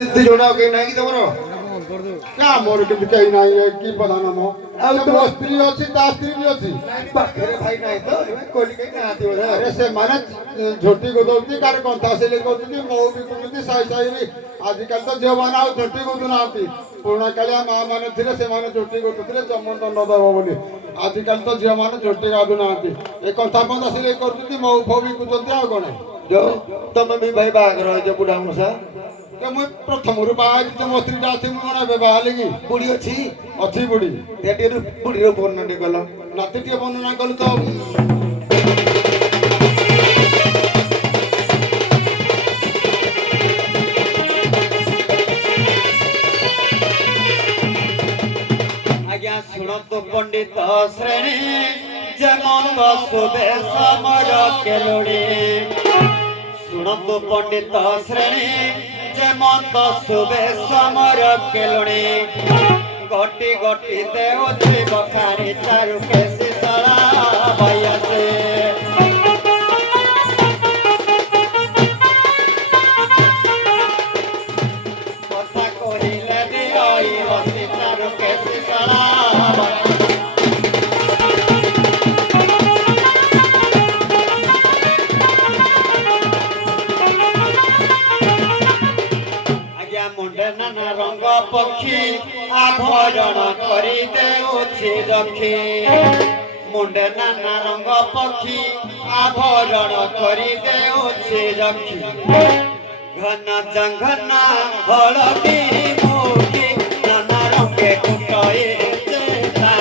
जोड़ा कहीं नहीं तमरो क्या मोर के कहीं नहीं की पता ना मो अब तो स्त्री अछि ता स्त्री भी अछि पाखरे भाई नहीं तो कोली कहीं ना आती बोले अरे से माने झोटी को दोती कार कंथा से ले कोती मो भी कोती साई साई रे आजकल तो जवान आउ झोटी को दुनाती पुराना कालिया मां माने थिले से माने झोटी को तुले जमन दंड दबो बोली आजकल तो जवान झोटी का दुनाती ए कंथा पंथा से ले कोती मो फो भी कुचंती आ गने जो तुम भी भाई बाग रहो जो बुढ़ा मुसा के मु प्रथम रु बाज ते मो स्त्री जाथि मु ना बेबा लेगी बुढ़ी अच्छी अछि बुढ़ी तेटी बुढ़ी रो फोन नहीं कलो नाती टिके वर्णना कलु तो आज्ञा शुणतु पंडित श्रेणी जेमन सुबे समर केलोड़ी शुणतु पंडित श्रेणी जेमन सुबे समर केलोड़ी गटी गटी देवती बखारी चारु केसी सड़ा बयासे कथा कहिले दियई बसी चारु केसी सड़ा मुंडे नाना रंग पक्षी आभरण करी देउछि रखी मुंडे नाना रंग पक्षी आभरण करी देउछि रखी घन जंघना हलदी मुखी नाना रंगे कुटई चेता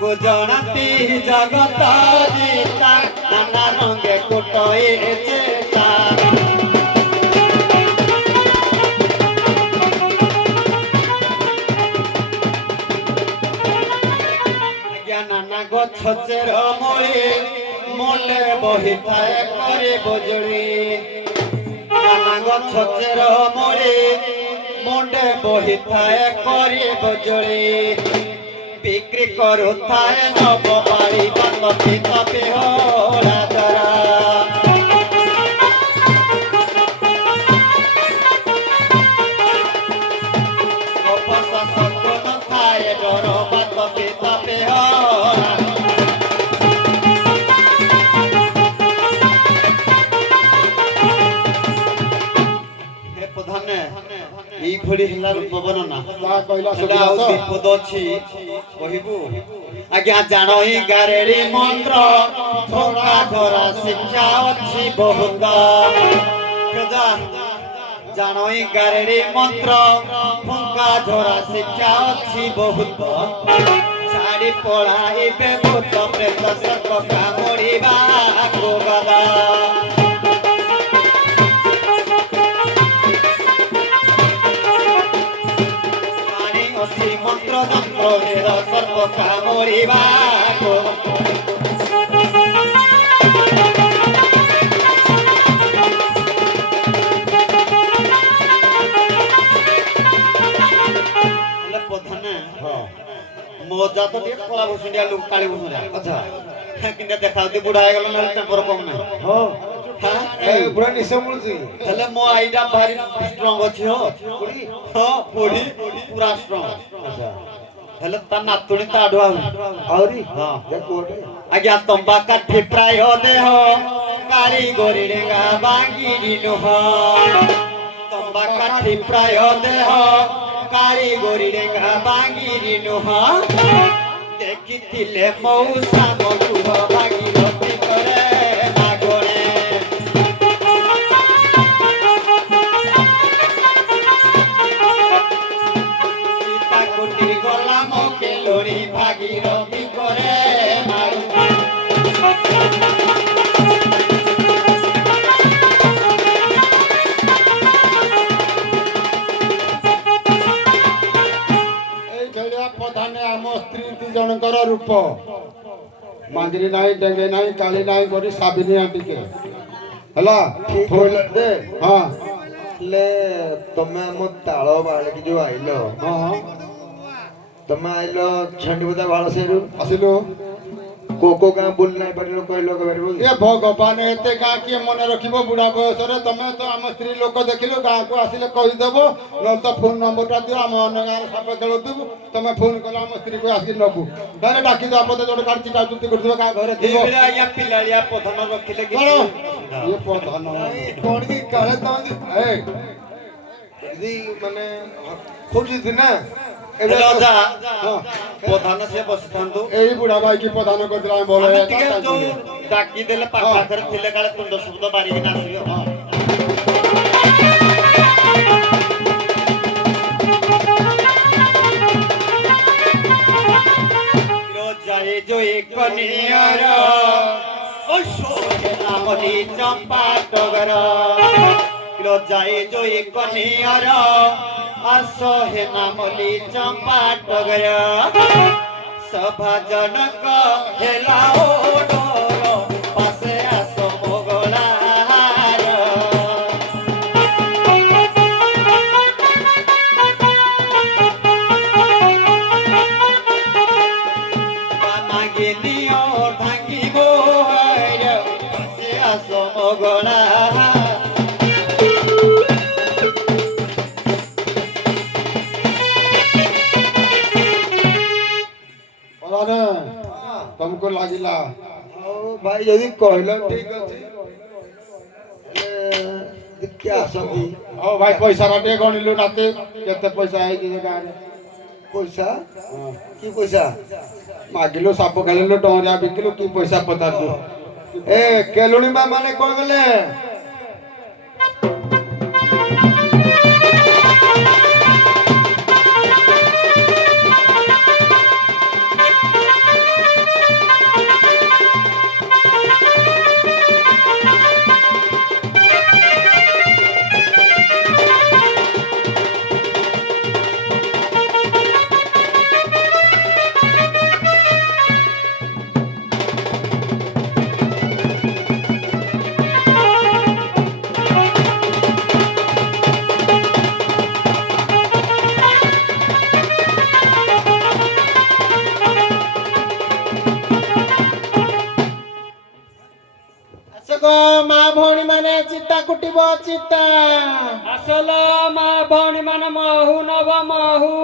को जनाती जगत जीता नाना रंगे कुटई चेता आज्ञा नाना गछ चेर मूली मूले बही थाए करे बजड़ी नाना गछ चेर मूली मुंडे बही थाए करे बजड़ी बिक्री करू थाए नब बाड़ी बाती तपे होला जरा अफसा सकुन थाए डर बाती तपे होला हे प्रधान এই ভଳି ହେଲା ରୂପ ବର୍ଣ୍ଣନା ता कहला ସେଟା ଆଉ ବିପଦ ଅଛି କହିବୁ ଆଜ୍ଞା ଜାଣଇ ଗାରେଡ଼ି ମନ୍ତ୍ର ଠକା ଧରା ଶିକ୍ଷା ଅଛି ବହୁତ କେଜା ଜାଣଇ ଗାରେଡ଼ି ମନ୍ତ୍ର ଠକା ଧରା ଶିକ୍ଷା ଅଛି ବହୁତ ଛାଡ଼ି ପଳାଇବେ ଭୂତ ପ୍ରେତ ସର୍ପ କାମୁଡ଼ିବାକୁ ଗଲା मंत्र तंत्र वेद सर्व कामोरिबाको ले पथने हां मोजा तो टे कला भुसुंडिया लोग काली भुसुंडिया अच्छा किने देखाउती बुढा हे गलो न टेम्पर कम नै हो हां ए बुढ़ा निसे मुलसी हेले मो आईडा भारी स्ट्रांग अछि हो पुडी हां पुडी पूरा स्ट्रांग अच्छा हेले ता नातुणी ता आडवा औरी हां ये कोटे आज्ञा तंबा काठी प्राय देह काली गोरी रेगा बांगी दिनुह तंबा काठी प्राय देह काली गोरी रेगा बांगी दिनुह देखिथिले मौसा मधुह बांगी रति करे नागणे सीता कुटी गला मके लोरी भागीरथी करे मारू এই ভଳିଆ ପ୍ରଧାନେ ଆମ ସ୍ତ୍ରୀ ଦି ଜଣଙ୍କର ରୂପ ମାଙ୍ଗିରି ନାହିଁ ଡେଙ୍ଗେ ନାହିଁ କାଳି ନାହିଁ କରି ସାବିନିଆ ଟିକେ ହେଲା फूल दे ହଁ ले तमे हम ताଳ बाळ की जो आइलो ହଁ ହଁ ତମେ ଆଇଲ ଛେଣ୍ଡିବୁଦା ବାଳସେରୁ ଆସିଲୁ କୋ ଗାଁ ବୁଲି ନାଇଁ ପାରିଲ କହିଲ ପାରିବ ଏ ଭଗବାନ ଏତେ ଗାଁ କିଏ ମନେ ରଖିବ ବୁଢା ବୟସରେ ତମେ ତ ଆମ ସ୍ତ୍ରୀ ଲୋକ ଦେଖିଲୁ ଗାଁକୁ ଆସିଲେ କହିଦେବ ନହେଲେ ତ ଫୋନ ନମ୍ବରଟା ଦିଅ ଆମେ ଅନ୍ୟ ଗାଁରେ ସାପ ଖେଳୁଥିବୁ ତମେ ଫୋନ କଲେ ଆମ ସ୍ତ୍ରୀକୁ ଆସିକି ନବୁ ତାହେଲେ ଡାକିଦେବା ପଦେ ଯୋଉଟେ କାଲି ଚିଟା ଚୁଟି କରୁଥିବ ଗାଁ ଘରେ ଥିବ ଏଇଭଳିଆ ଆଜ୍ଞା ପିଲାଳିଆ ପ୍ରଧାନ ରଖିଲେ କଣ କିଛି ଇଏ ପ୍ରଧାନ କଣ କି କାଳେ ତମେ ମାନେ ଖୋଜୁଛି ନା ଏବେ ହେଲେ ଅଜା ହଁ ପ୍ରଧାନ ସେ ବସିଥାନ୍ତୁ ଏଇ ବୁଢା ଭାଇ କି ପ୍ରଧାନ କରିଦେଲା ଆମେ ଭଲ ଆମେ ହେଇଥାନ୍ତା, ଟିକେ ଯୋଉ ତାଙ୍କୁ ଡାକିଦେଲେ ପାଖ ଆଖରେ ଥିଲେ କାଳେ ତୁଣ୍ଡ ଶବ୍ଦ ବାରିକିନା ଆସିବ ହଁ। ଯାଏ ଯୋ ଏକ ନିଆର ନାମଲି ଚମ୍ପା ଟଗର ଯାଏ ଯୋ ଏକ ନିଆର ଆସ ହେ ନାମଲି ଚମ୍ପା ଟଗର ସଭାଜନକ ହେଲା ଓ ଡର ପାଶେ ଆସ ମୋଗଳାର ମାଗିଲିଅ ଭାଙ୍ଗିବ ପାଶେ ଆସ ମୋଗଳାର ପ୍ରଧାନ ତମକୁ ଲାଗିଲା ଆଉ ଭାଇ ଯଦି କହିଲ ଠିକ ଅଛି ଦେଖିଆ ଆସନ୍ତି ହଉ ଭାଇ ପଇସାଟା ଟିକେ ଗଣିଲୁ ରାତି କେତେ ପଇସା ହେଇଛି ସେ ଗାଁରେ ପଇସା ହଁ। କି ପଇସା ମାଗିଲୁ ସାପ ଖେଳିଲୁ ଡଙ୍ଗରିଆ ବିକିଲୁ କି ପଇସା ପଚାରିଲୁ ଏ କେଲୁଣି ମା ମାନେ କଣ କଲେ ମା ଭଉଣୀ ମାନେ ଚିତା କୁଟିବ ଚିତା ଆସଲ ମା ଭଉଣୀ ମାନେ ମହୁ ନବ ମହୁ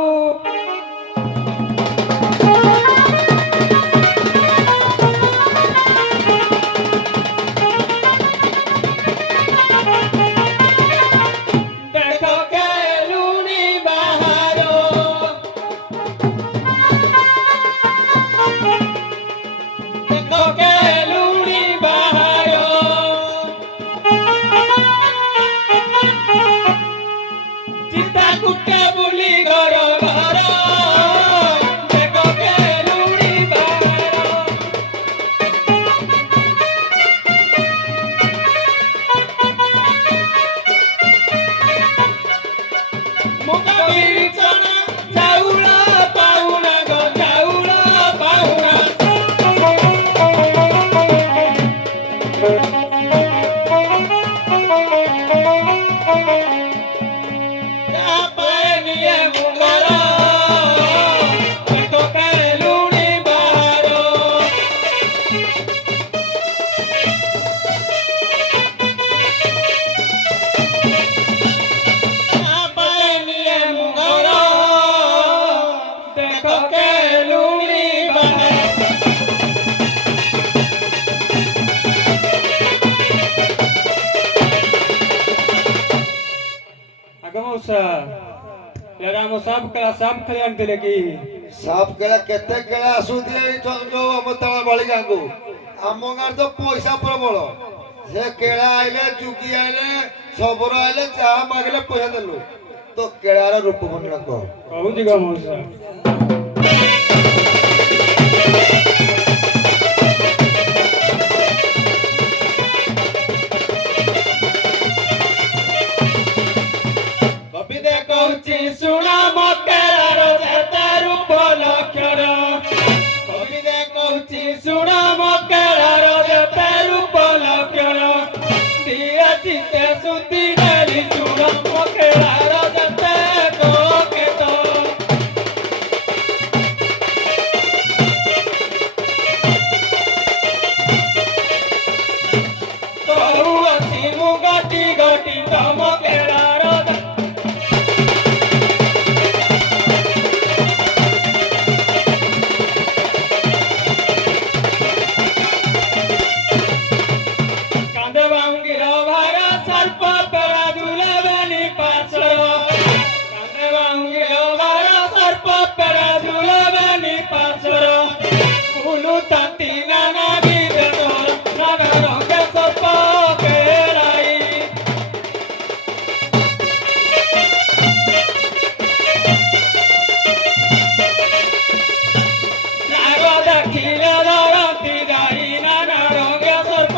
ଦେଖ କେଲୁଣି ବାହାର ଦେଖ କେଲୁଣି ବାହାର ଚିତା କୁଟେ ବୁଲି ଘର ଘର ଦେଖ କେଲୁଣି ବାହାର ମୁଗ ବିରି ଚଣା ଚାଉଳ ପାଉଣା ଗ ଚାଉଳ ପାଉଣା ଯା ପାଏନିଏ ମୁଗର ଦେଖ କେଲୁଣି ବାହାର ପାଏନିଏ ମୁଗର ଦେଖ କେଲୁଣି ବାହାର ଆଗମଉସା ଏରା ଆମ ସାପ ଖେଳି ଆଣିଥିଲେ କି ସାପ କେଳା କେତେ କେଳା ଆସୁଛି ଏଇ ଯୋଉ ଆମ ତଳ ବାଳି ଗାଁକୁ ଆମ ଗାଁରେ ତ ପଇସା ପ୍ରବଳ ସେ କେଳା ଆଇଲେ ଚୁକି ଆଇଲେ ସବର ଆଇଲେ ଯାହା ମାଗିଲେ ପଇସା ଦେଲୁ ତ କେଳାର ରୂପ ବର୍ଣ୍ଣନା କହ କହୁଛି ଗମଉସା କବିତା କହୁଛି ଶୁଣ ମକେଳାର ଯେତେ ରୂପ ଲକ୍ଷଣ କବିତା କହୁଛି ଶୁଣ ମକେଳାର ଯେତେ ରୂପ ଲକ୍ଷଣ ଦିଏ ଚିତେ ସୁତି ନେଲି ଶୁଣ ମକେଳାର ଯେତେ କୋକେତ ଗୋଟି ଗୋଟି ତମ କେଳାର କାନ୍ଦ ବାଉଙ୍ଗିର ଭାର ସର୍ପ ପେଳା ଝୁଲବେନି ପାଶର କାନ୍ଦ ବାଉଙ୍ଗିର ଭାର ସର୍ପ ପେଳା ଝୁଲବେନି ପାଶର ফুলু তাঁতি নানা বিদেশর নানা রঙে সর্প কেলাই নাগ দেখিলে ধরতি যাই নানা রঙে সর্প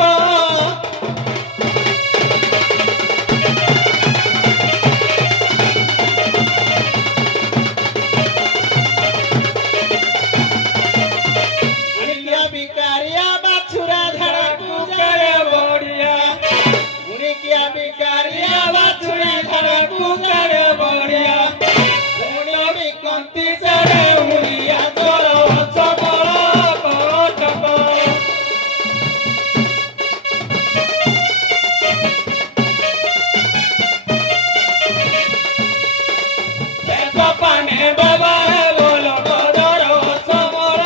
গুণিকিয়া বিকারিয়া বাছুরা ঝাড়া কুকারে বড়িয়া গুণিকিয়া বিকারিয়া বাছুরা ঝাড়া কুকারে বড়িয়া গুণ বিকন্তি চড়ে উড়িয়া জল হস বড় কটক পানে বাবা বল গদর হস বড়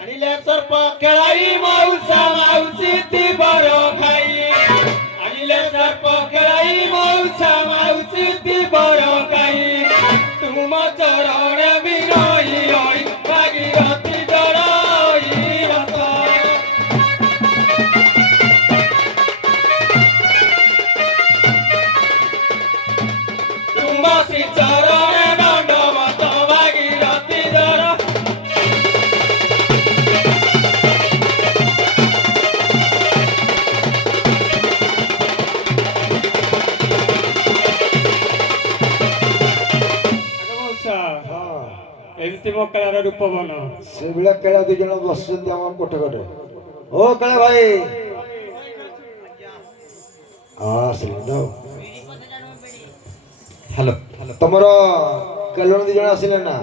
আনিলে সর্প খেলাই মৌসা মাউসি তিবর খাই আনিলে সর্প খেলাই মৌসা মাউসি তিবর খাই তুম চরণে বিনয়ী রই ভাগীরথী জড়ই রথ তুম শ্রী চরণে দণ্ডবত ভাগীরথী জড় ଏମିତି ମୋ କଳାର ରୂପ ବନ ସେଭଳିଆ କେଳା ଦି ଜଣ ବସିଛନ୍ତି ଆମ କୋଠେ କୋଠେ ଓ କେଳା ଭାଇ ହ୍ୟାଲୋ ତମର କେଳଣ ଦି ଜଣ ଆସିଲେ ନା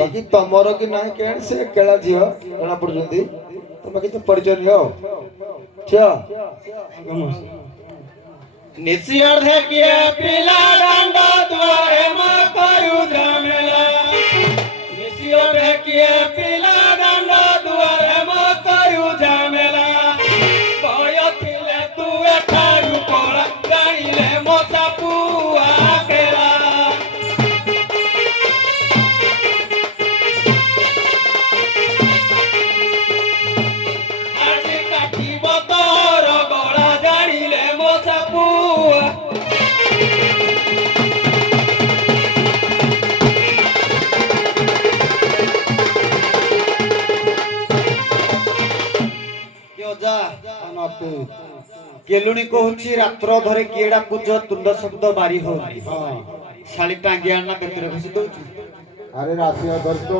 ବାକି ତମର କି ନାହିଁ କେଣ ସେ କେଳା ଝିଅ ଜଣା ପଡୁଛନ୍ତି ତମେ କିଛି ପରିଚୟ ନିଅ ଝିଅ ନିଶି ଅର୍ଧେ କିଏ ପିଲା ଦାଣ୍ଡ ଦୁଆରେ ମା କରୁ ଝାମେଲା ନିଶି ଅର୍ଧେ କିଏ ପିଲା ଦାଣ୍ଡ ଦୁଆରେ ମା କରୁ ଝାମେଲା ଭୟ ଥିଲେ ତୁ ଏଠାରୁ ପଳା ଜାଣିଲେ ମୋ ସାପୁଆ କେଳା ଆଜି କାଟିବ ତୋର ଗଳା ଜାଣିଲେ ମୋ ସାପୁଆ ନାତି କେଲୁଣି କହୁଛି ରାତ୍ର ଧରେ କିଏଡା ପୂଜ ତୁଣ୍ଡ ଶବ୍ଦ ବାରି ହଉନି ହଁ ଶାଳି ଟାଙ୍ଗି ଆଣିଲା ବେତରେ ଘଷି ଦଉଛି ଆରେ ରାତି ଅଧର ତ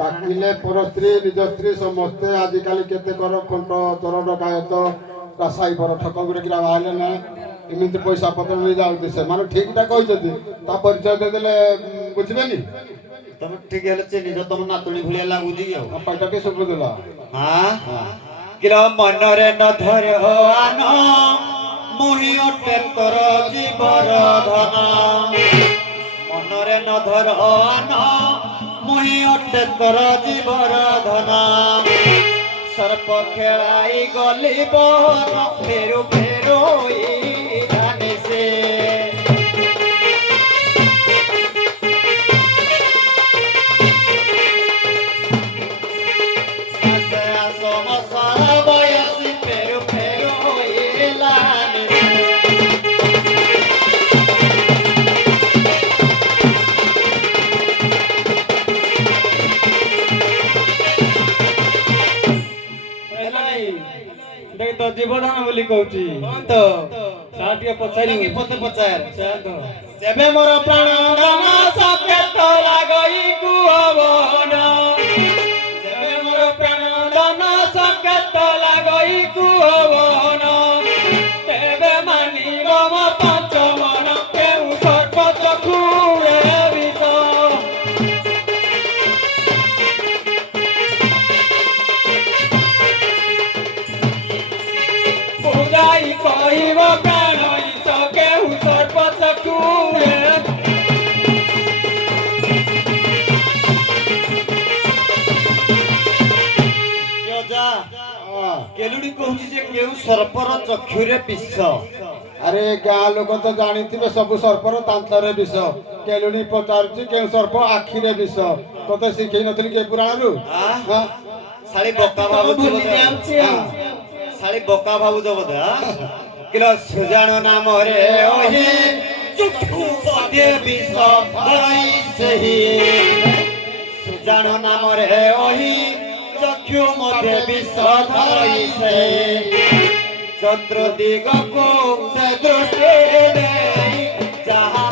ଡାକିଲେ ପର ସ୍ତ୍ରୀ ନିଜ ସ୍ତ୍ରୀ ସମସ୍ତେ ଆଜିକାଲି କେତେ କର ଖଣ୍ଟ ଚୋର ଡକାୟତ ସାଇ ପର ଠକ ଗୁଡିକିରା ବାହାରିଲେ ନା ଏମିତି ପଇସା ପତ୍ର ନେଇଯାଉଛି ସେମାନେ ଠିକଟା କହିଛନ୍ତି ତା ପରିଚୟ ଦେଇଦେଲେ ବୁଝିବେନି ତମେ ଠିକ ହେଲେ ଚିହ୍ନିଛ ତମ ନାତୁଣୀ ଭଳିଆ ଲାଗୁଛି କି ଆଉ ପାଇଟା ଟିକେ ଶୁଭୁଥିଲା ହଁ କିଲ ମନରେ ନ ଧର ଆନ ମୋହି ଅଟେ ତୋର ଜୀବର ଧନ ମନରେ ନ ଧର ଆନ ମୋହି ଅଟେ ତୋର ଜୀବର ଧନ ସର୍ପ ଖେଳାଇ ଗଲି ବହନ ଫେରୁ ଫେରୁ ଜାନେ ସେ ତ ଜୀବଦାନ ବୋଲି କହୁଛି ତ ଟିକେ ପଚାରି ମତେ ପଚାର ଯେବେ ମୋର ପ୍ରାଣ ଧନ ସକେତ ଲାଗଇ କୁହବନ ଯେବେ ମୋର ପ୍ରାଣ ଧନ ସକେତ ଲାଗଇ କୁହବନ ତେବେ ମାନିବ ମୋ ପାଞ୍ଚ ମନ କେଉଁ ସର୍ପ ଚକ୍ଷୁରେ ବିଷ କହୁଛି ଯେ କେଉଁ ସର୍ପର ଚକ୍ଷୁରେ ବିଷ ଆରେ ଗାଁ ଲୋକ ତ ଜାଣିଥିବେ ସବୁ ସର୍ପର ଦାନ୍ତରେ ବିଷ କେଲୁଣି ପଚାରୁଛି କେଉଁ ସର୍ପ ଆଖିରେ ବିଷ ତତେ ଶିଖେଇ ନଥିଲି କି ଏ ପୁରାଣରୁ ଆଁ? ହଁ? ଶାଳି ବୋକା ଭାବୁଛ ଭୁଲି ବୋଧେ ଯାଉଛି ଆଉ। ଶାଳି ବୋକା ଭାବୁଛ ବୋଧେ କିଲୋ ସୁଜାଣ ନାମରେ ଓହି ଚକ୍ଷୁ ପଦେ ବିଷ ଧରାଇ ସେହି ସୁଜାଣ ନାମରେ ଓହି ଚକ୍ଷୁ ମଧ୍ୟ ବିଷ ଧରାଇ ସେହି ଚତୁର୍ଦିଗକୁ ସେ ଦୃଷ୍ଟି ଦେଇ ଯାହା